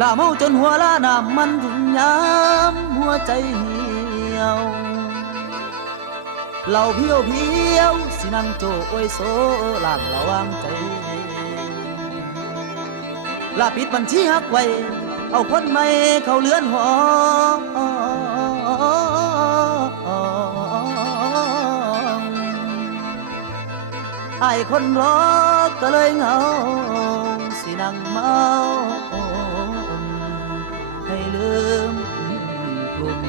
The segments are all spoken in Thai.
ละเมาจนหัวละน้ำมันถึงยามหัวใจเหี่ยวเหล่าเพียวเพียวสินั่งโจโอยโซลางระวางใจละปิดบัญชีหักไว้เอาคนใหม่เข้าเลือนหอไอ้คนรอก็เลยเหงาสินั่งเมาให้ลืมกลุ่ม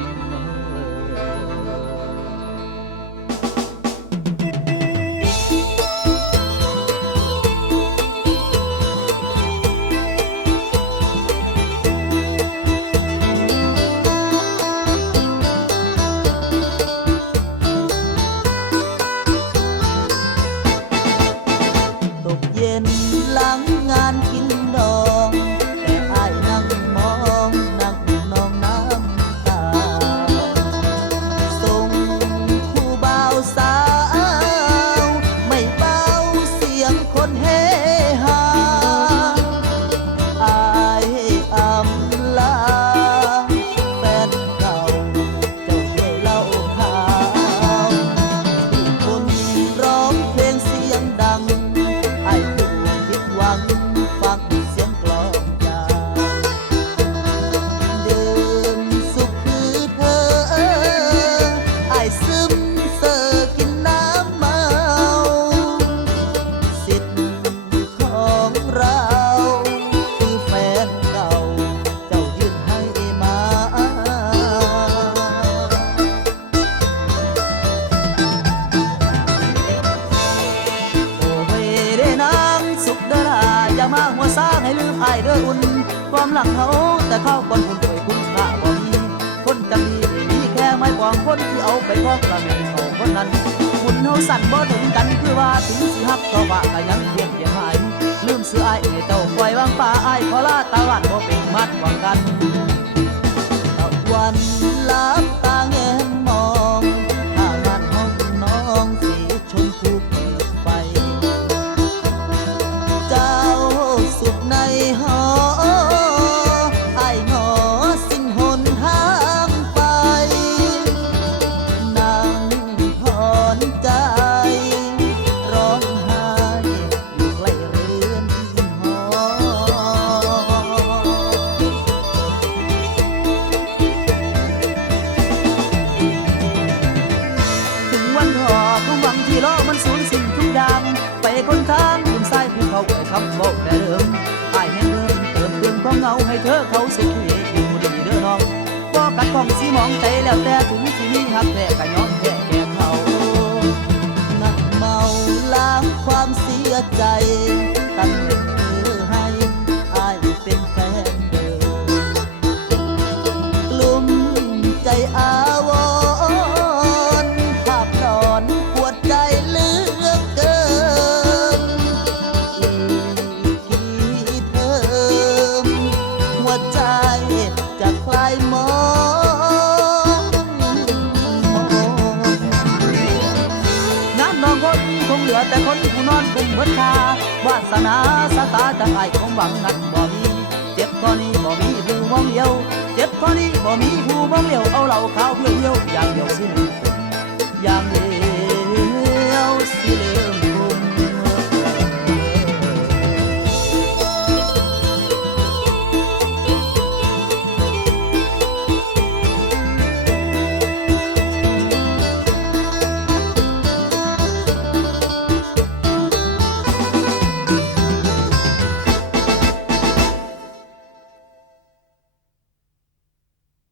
ตกเย็นหลังงานกินดองแต่อ้ายนั่งมองนั่งนองน้ำตาส่งผู้บ่าวสาวไม่เบาเสียงคนเฮฮาอ้ายอำลาแฟนเก่าเจ้าด้วยเหล้าขาวคนร้องเพลงเสียงดังไอ้ผู้ผิดหวังฟังเสียงกลองยาดื่มสุขคือเธอไอ้ซึมเซอกินน้ำเมาสิทธิ์ของเราคือแฟนเก่าเจ้ายื่นให้มา โอ้เวเดนางสุขเดอราอย่ามาหัวซาให้ลืมอายเด้ออุ่นความหลังเขาแต่เข้าก่อนคุณป่วยคุณค่าบ่มีคนจำดีมีแค่ไม้ปองคนที่เอาไปพอกกระแม่นเขาคนนั้นคุณเฮาสั่นบ่ถึงกันคือว่าถึงสิฮักก็ว่าก็ยังเพียงหายลืมเสื้ออายให้เจ้าปล่อยวางป่าอายขอลาตาหวานบ่เป็นมัดหวังกันตะวันลับตาแงมมองถ้างานห้องน้องสีชมพูเปิดไฟ เจ้าสุขในหอไอ้หนอสิ้นหนทางไปนั่งถอนใจร้องไห้อยู่ใกล้เรือนหอถึงวันหอความหวังที่รอมันสูญสิ้นทุกอย่างไปคนทางคุณสายภูเขาไปคำบอกแต่เดิมอายให้เพิ่มเติมเติมความเหงาให้เธอเขาสุขีอยู่ดีเด้อน้องบ่กัดกล้องสีมองใจแล้วแต่ถึงสิมีหักแท้ก็ย้อนแท้แก่เขานักเมาล้างความเสียใจตั้งเป็นเธอให้อายเป็นแฟนเดิมกลุ่มใจอาวรณ์ภาพหลอนปวดใจเหลือเกินอีกกี่เทอมหัวใจจะคลายมองงานน้องคนคงเหลือแต่คนผู้นอนกุมเบิดคาวาสนาสตาจังไอของหวังนั้นบ่มีเจ็บตอนนี้บ่มีผู้มองเดียวเจ็บตอนนี้บ่มีผู้มองเดียวเอาเหล่าขาวเพียวเดียวอย่างเดียวสิ้นอย่าง